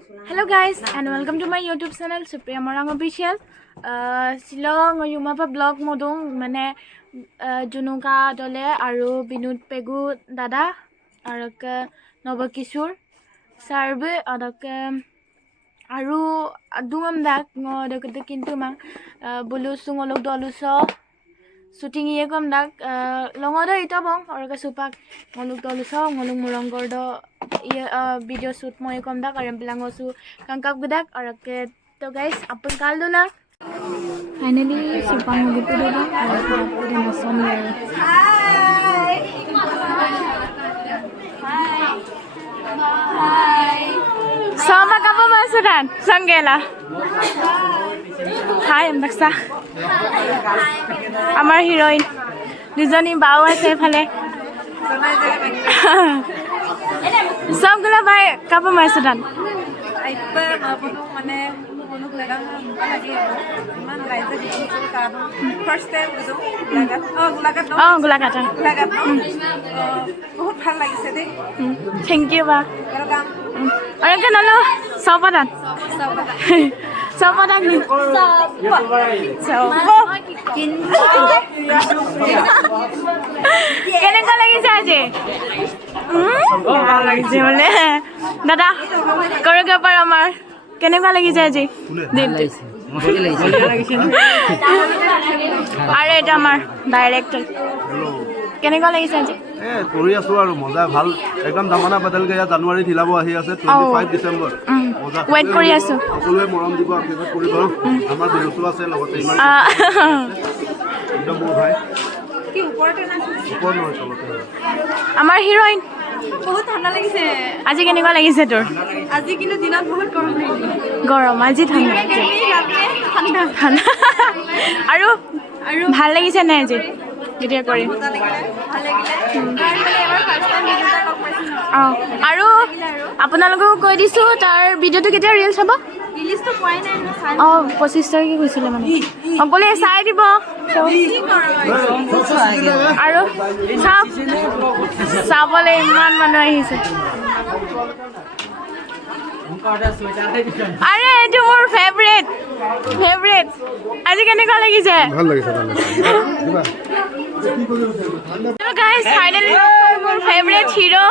Hello guys and welcome to my YouTube channel Supriya Morang official. Silong Yumapa blog modong mane Junuka dole aru Binut Pegu dada aroke Novakishur sarbe aroke aru dungam dak ngodoke kintu mang bulu sungolok doluso shooting iye kom dak longodo itabong aroke supak ngoluk doluso ngolung murangordo video shoot moi kom dak aram bilangosu kangkap gedak aroke to guys apun kaldo na finally supang gitu dah udah nason ya sama kamu masukan sanggela hai baksa amar heroine dujoni bawo ase phale सबगला भाई कब मारसदान आइपर माबनो माने कोनो लगा लागे मान लाइजा दिसो का first time बुझो गुलाघाट बहुत ভাল লাগিছে দে थैंक यू बा वेलकम और के नलो सबदान सबदान কেনেকুৱা লাগিছে আজি ভাল লাগিছে বলে দাদা কোৰিওগ্ৰাফাৰ আমাৰ কেনেকুৱা লাগিছে আজি দিনটো আৰু এটা আমাৰ ডাইৰেক্টৰ কেনেকুৱা লাগিছে আজি কৰি আছো আৰু মজা ভাল একদম দামানা বদল গয়া জানুৱাৰী থিলাব আহি আছে 25 ডিসেম্বৰ মজা ওয়েট কৰি আছো সকলোৱে মৰম দিব আশীৰ্বাদ কৰিব আমাৰ বিহুটো আছে লগতে ইমান একদম মোৰ ভাই কি ওপৰতে না ওপৰ নহয় তলতে আমাৰ হিৰোইন বহুত ঠাণ্ডা লাগিছে আজি কেনেকুৱা লাগিছে তোৰ আজি কিন্তু দিনত বহুত গৰম লাগিছে গৰম আজি ঠাণ্ডা ঠাণ্ডা আৰু ভাল লাগিছে নে আজি ভিডিঅ' কৰি ভাল লাগিলে এবাৰ ফাৰ্ষ্ট টাইম ভিডিঅ'টা লগ পাইছো আৰু আপোনালোকক কৈ দিছোঁ তাৰ ভিডিঅ'টো কেতিয়া ৰিলছ হ'ব ৰিলিজটো পোৱাই নাই চাই 25 তাৰিখে কৈছিলে মানে সকলোৱে চাই দিব আৰু চাবলৈ ইমান মানুহ আহিছে আৰে এইটো মোৰ ফেভৰেট আজি কেনেকুৱা লাগিছে ভাল লাগিছে গাইজ ফাইনেলি মোৰ ফেভৰেট হিৰো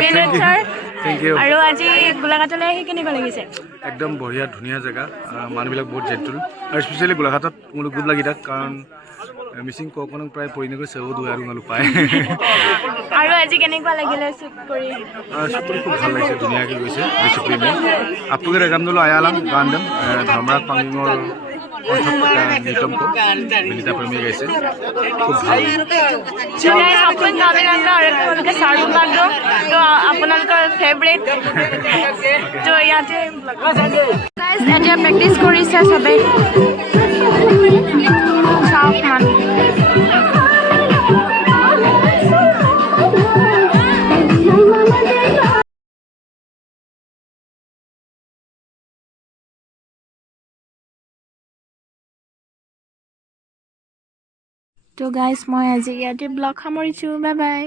বিনোদ ছাৰ আৰু আজি গোলাঘাটলৈ আহি কেনেকুৱা লাগিছে একদম বঢ়িয়া ধুনীয়া জেগা মানুহবিলাক বহুত জেণ্টুল আৰু স্পেচিয়েলি গোলাঘাটত মোলৈ গুড লাগি থাক কাৰণ মিচিং ককনক প্ৰায় পৰিণে গৈছে ও দুই আৰু পায় আৰু আজি কেনেকুৱা লাগিলে শ্বুট কৰি খুব ভাল লাগিছে ধুনীয়াকৈ গৈছে ডিচিপ্লিনে আপোনালোকে এক্সামটো আয়ালাম গান ধৰ্মৰাজ পাংগৰ নিতম বিনিতা প্ৰেমী গাইছে খুব ভাল আপোনালোকৰ ফেভৰেট তো ইয়াতে এতিয়া প্ৰেক্টিচ কৰিছে চবেই চাওক মানে তো গাইজ মই আজি ইয়াতে ব্লগ সামৰিছোঁ বাই বাই